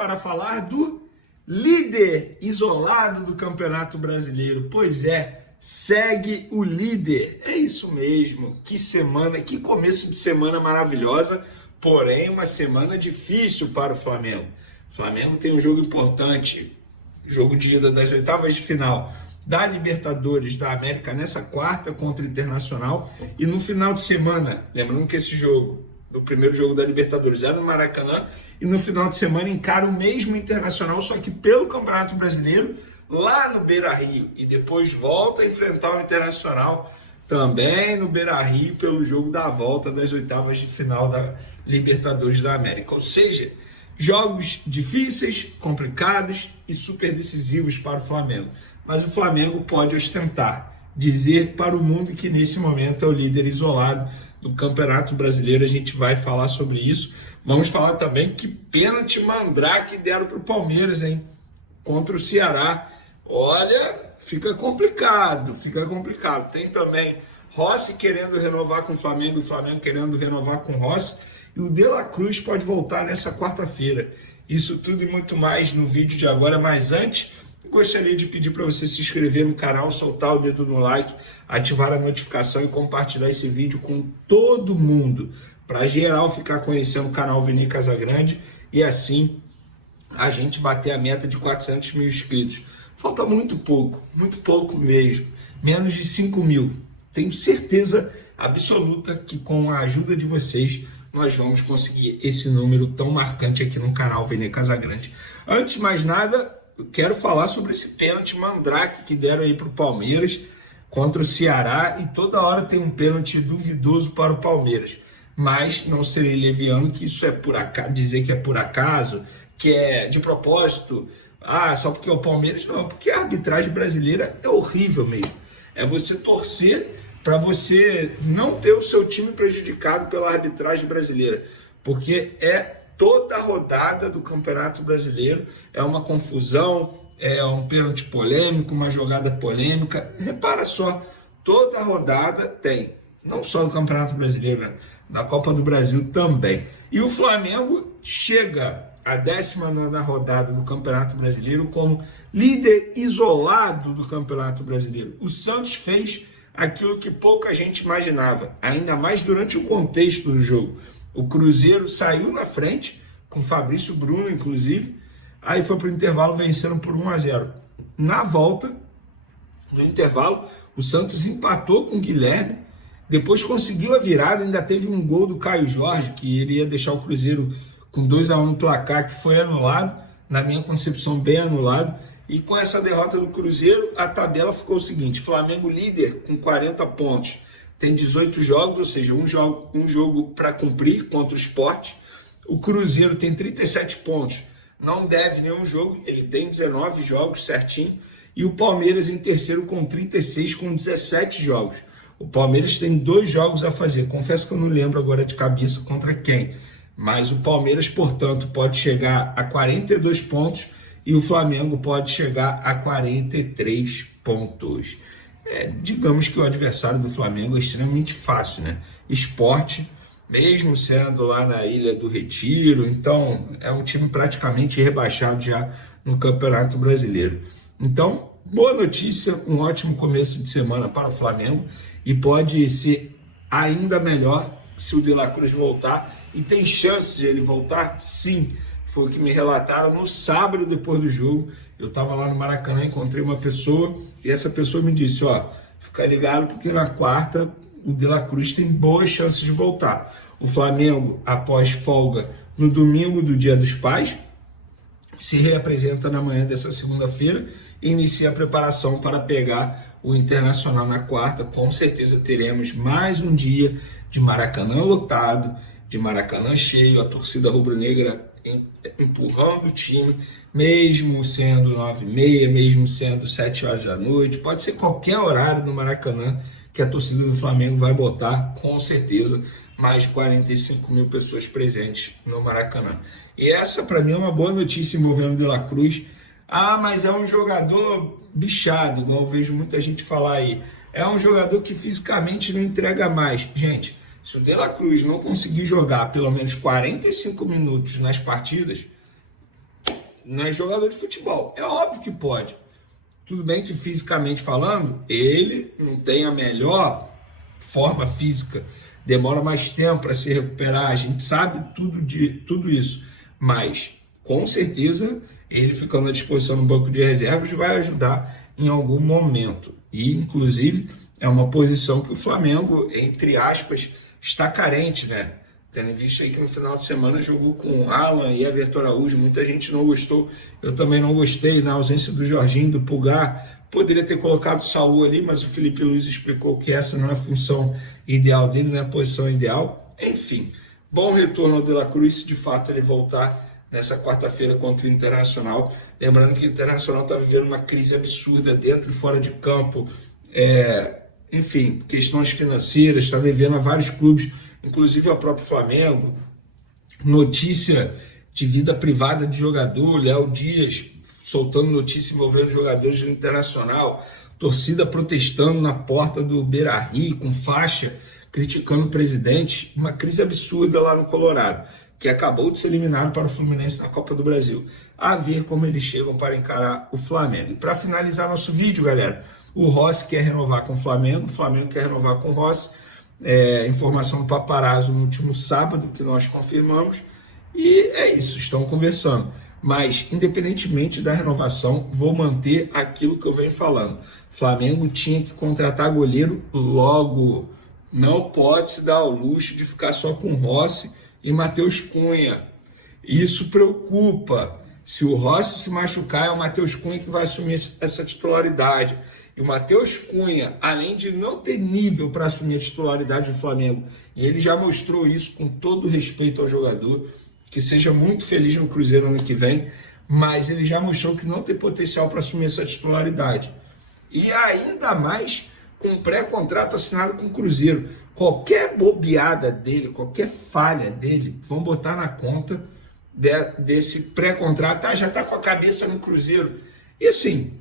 para falar do líder isolado do Campeonato Brasileiro. Pois é, segue o líder. É isso mesmo. Que semana, que começo de semana maravilhosa, porém uma semana difícil para o Flamengo. O Flamengo tem um jogo importante, jogo de ida das oitavas de final da Libertadores da América nessa quarta contra o Internacional, e no final de semana, lembrando que esse jogo, do primeiro jogo da Libertadores, é no Maracanã, e no final de semana encara o mesmo Internacional, só que pelo Campeonato Brasileiro, lá no Beira-Rio, e depois volta a enfrentar o Internacional também no Beira-Rio pelo jogo da volta das oitavas de final da Libertadores da América. Ou seja, jogos difíceis, complicados e super decisivos para o Flamengo. Mas o Flamengo pode ostentar, dizer para o mundo que nesse momento é o líder isolado do Campeonato Brasileiro. A gente vai falar sobre isso. Vamos falar também que pênalti mandrake deram para o Palmeiras, hein? Contra o Ceará. Olha, fica complicado. Tem também Rossi querendo renovar com o Flamengo, o Flamengo querendo renovar com o Rossi. E o De La Cruz pode voltar nessa quarta-feira. Isso tudo e muito mais no vídeo de agora. Mas antes, gostaria de pedir para você se inscrever no canal, soltar o dedo no like, ativar a notificação e compartilhar esse vídeo com todo mundo, para geral ficar conhecendo o canal Vini Casagrande e assim a gente bater a meta de 400 mil inscritos. Falta muito pouco mesmo, menos de 5 mil. Tenho certeza absoluta que com a ajuda de vocês nós vamos conseguir esse número tão marcante aqui no canal Vini Casagrande. Antes de mais nada, eu quero falar sobre esse pênalti mandrake que deram aí para o Palmeiras contra o Ceará, e toda hora tem um pênalti duvidoso para o Palmeiras. Mas não serei leviano que isso é por acaso, dizer que é por acaso, que é de propósito, só porque é o Palmeiras. Não, porque a arbitragem brasileira é horrível mesmo. É você torcer para você não ter o seu time prejudicado pela arbitragem brasileira, porque toda a rodada do Campeonato Brasileiro é uma confusão, é um pênalti polêmico, uma jogada polêmica. Repara só, toda a rodada tem, não só do Campeonato Brasileiro, né? Da Copa do Brasil também. E o Flamengo chega à 19ª rodada do Campeonato Brasileiro como líder isolado do Campeonato Brasileiro. O Santos fez aquilo que pouca gente imaginava, ainda mais durante o contexto do jogo. O Cruzeiro saiu na frente, com Fabrício Bruno, inclusive, aí foi para o intervalo vencendo por 1-0. Na volta, no intervalo, o Santos empatou com o Guilherme, depois conseguiu a virada, ainda teve um gol do Caio Jorge, que iria deixar o Cruzeiro com 2-1 no placar, que foi anulado, na minha concepção bem anulado. E com essa derrota do Cruzeiro, a tabela ficou o seguinte: Flamengo líder com 40 pontos, tem 18 jogos, ou seja, um jogo para cumprir contra o Sport. O Cruzeiro tem 37 pontos, não deve nenhum jogo, ele tem 19 jogos certinho. E o Palmeiras em terceiro com 36, com 17 jogos. O Palmeiras tem 2 jogos a fazer, confesso que eu não lembro agora de cabeça contra quem. Mas o Palmeiras, portanto, pode chegar a 42 pontos e o Flamengo pode chegar a 43 pontos. Digamos que o adversário do Flamengo é extremamente fácil, né? Sport, mesmo sendo lá na Ilha do Retiro, então é um time praticamente rebaixado já no Campeonato Brasileiro. Então, boa notícia, um ótimo começo de semana para o Flamengo, e pode ser ainda melhor se o De La Cruz voltar, e tem chance de ele voltar? Sim, foi o que me relataram no sábado depois do jogo. Eu estava lá no Maracanã, encontrei uma pessoa e essa pessoa me disse: fica ligado porque na quarta o De La Cruz tem boas chances de voltar. O Flamengo, após folga no domingo do Dia dos Pais, se reapresenta na manhã dessa segunda-feira e inicia a preparação para pegar o Internacional na quarta. Com certeza teremos mais um dia de Maracanã lotado, de Maracanã cheio, a torcida rubro-negra empurrando o time, mesmo sendo 9h30, mesmo sendo 7 horas da noite, pode ser qualquer horário do Maracanã que a torcida do Flamengo vai botar, com certeza, mais 45 mil pessoas presentes no Maracanã. E essa, para mim, é uma boa notícia envolvendo o De La Cruz. Mas é um jogador bichado, igual eu vejo muita gente falar aí. É um jogador que fisicamente não entrega mais. Gente, se o De La Cruz não conseguir jogar pelo menos 45 minutos nas partidas, não é jogador de futebol. É óbvio que pode. Tudo bem que fisicamente falando, ele não tem a melhor forma física, demora mais tempo para se recuperar, a gente sabe tudo isso, mas com certeza ele ficando à disposição no banco de reservas vai ajudar em algum momento, e inclusive é uma posição que o Flamengo, entre aspas, está carente, né? Tendo visto aí que no final de semana jogou com Alan e Everton Araújo, muita gente não gostou, eu também não gostei, na ausência do Jorginho, do Pulgar, poderia ter colocado o Saúl ali, mas o Felipe Luiz explicou que essa não é a função ideal dele, não é a posição ideal. Enfim, bom retorno ao De La Cruz, se de fato ele voltar nessa quarta-feira contra o Internacional. Lembrando que o Internacional está vivendo uma crise absurda dentro e fora de campo, enfim, questões financeiras, está devendo a vários clubes, inclusive ao próprio Flamengo. Notícia de vida privada de jogador, Léo Dias soltando notícia envolvendo jogadores do Internacional, torcida protestando na porta do Beira-Rio com faixa, criticando o presidente, uma crise absurda lá no Colorado, que acabou de ser eliminado para o Fluminense na Copa do Brasil. A ver como eles chegam para encarar o Flamengo. E para finalizar nosso vídeo, galera, o Rossi quer renovar com o Flamengo quer renovar com o Rossi, informação do Paparazzo no último sábado, que nós confirmamos, e é isso, estão conversando. Mas, independentemente da renovação, vou manter aquilo que eu venho falando. Flamengo tinha que contratar goleiro logo. Não pode se dar ao luxo de ficar só com Rossi e Matheus Cunha. Isso preocupa. Se o Rossi se machucar, é o Matheus Cunha que vai assumir essa titularidade. E o Matheus Cunha, além de não ter nível para assumir a titularidade do Flamengo, e ele já mostrou isso com todo respeito ao jogador, que seja muito feliz no Cruzeiro ano que vem, mas ele já mostrou que não tem potencial para assumir essa titularidade. E ainda mais com pré-contrato assinado com o Cruzeiro. Qualquer bobeada dele, qualquer falha dele, vão botar na conta desse pré-contrato. Já está com a cabeça no Cruzeiro. E assim,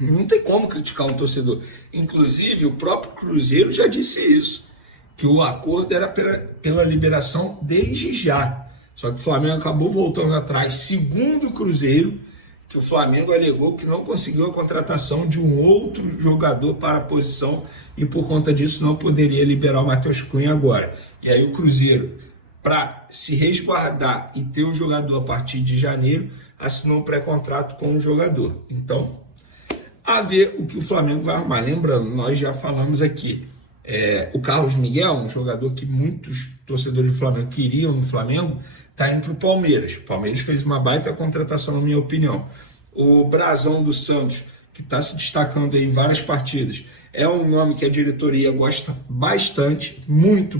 não tem como criticar um torcedor. Inclusive, o próprio Cruzeiro já disse isso, que o acordo era pela liberação desde já. Só que o Flamengo acabou voltando atrás, segundo o Cruzeiro, que o Flamengo alegou que não conseguiu a contratação de um outro jogador para a posição e por conta disso não poderia liberar o Matheus Cunha agora. E aí o Cruzeiro, para se resguardar e ter o jogador a partir de janeiro, assinou um pré-contrato com o jogador. Então, a ver o que o Flamengo vai arrumar. Lembrando, nós já falamos aqui, o Carlos Miguel, um jogador que muitos torcedores do Flamengo queriam no Flamengo, está indo para o Palmeiras. O Palmeiras fez uma baita contratação, na minha opinião. O Brazão do Santos, que está se destacando aí em várias partidas, é um nome que a diretoria gosta bastante, muito,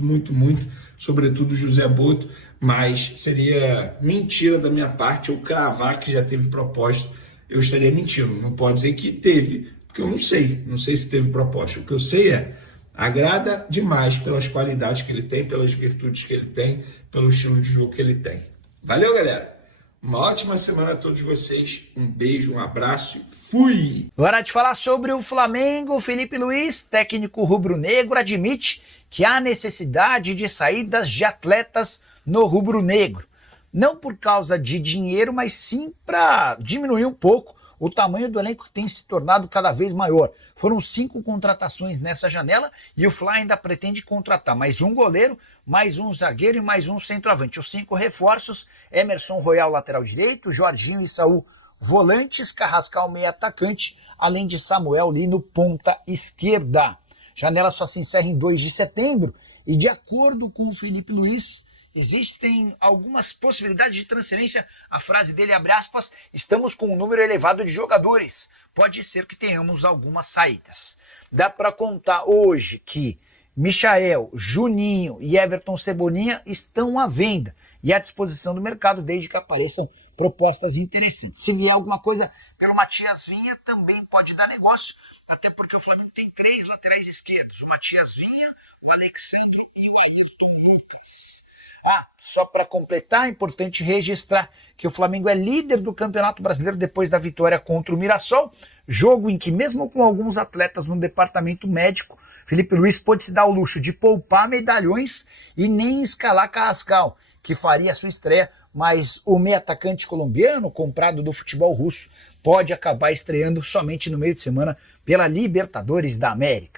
sobretudo o José Boto, mas seria mentira da minha parte eu cravar que já teve proposta. Eu estaria mentindo. Não pode dizer que teve, porque eu não sei se teve proposta. O que eu sei agrada demais pelas qualidades que ele tem, pelas virtudes que ele tem, pelo estilo de jogo que ele tem. Valeu, galera! Uma ótima semana a todos vocês. Um beijo, um abraço e fui! Hora de falar sobre o Flamengo. Felipe Luiz, técnico rubro-negro, admite que há necessidade de saídas de atletas no rubro-negro. Não por causa de dinheiro, mas sim para diminuir um pouco o tamanho do elenco que tem se tornado cada vez maior. Foram 5 contratações nessa janela e o Fla ainda pretende contratar mais um goleiro, mais um zagueiro e mais um centroavante. Os 5 reforços: Emerson Royal, lateral direito, Jorginho e Saúl, volantes, Carrascal, meio atacante, além de Samuel Lino, ponta esquerda. Janela só se encerra em 2 de setembro e, de acordo com o Felipe Luiz, existem algumas possibilidades de transferência. A frase dele, abre aspas, estamos com um número elevado de jogadores. Pode ser que tenhamos algumas saídas. Dá para contar hoje que Michael, Juninho e Everton Cebolinha estão à venda e à disposição do mercado desde que apareçam propostas interessantes. Se vier alguma coisa pelo Matias Vinha, também pode dar negócio, até porque o Flamengo tem 3 laterais esquerdos, o Matias Vinha, o Alexandre e o Ayrton Lucas. Só para completar, é importante registrar que o Flamengo é líder do Campeonato Brasileiro depois da vitória contra o Mirassol, jogo em que, mesmo com alguns atletas no departamento médico, Felipe Luiz pôde se dar o luxo de poupar medalhões e nem escalar Carrascal, que faria sua estreia mas o meio atacante colombiano, comprado do futebol russo, pode acabar estreando somente no meio de semana pela Libertadores da América.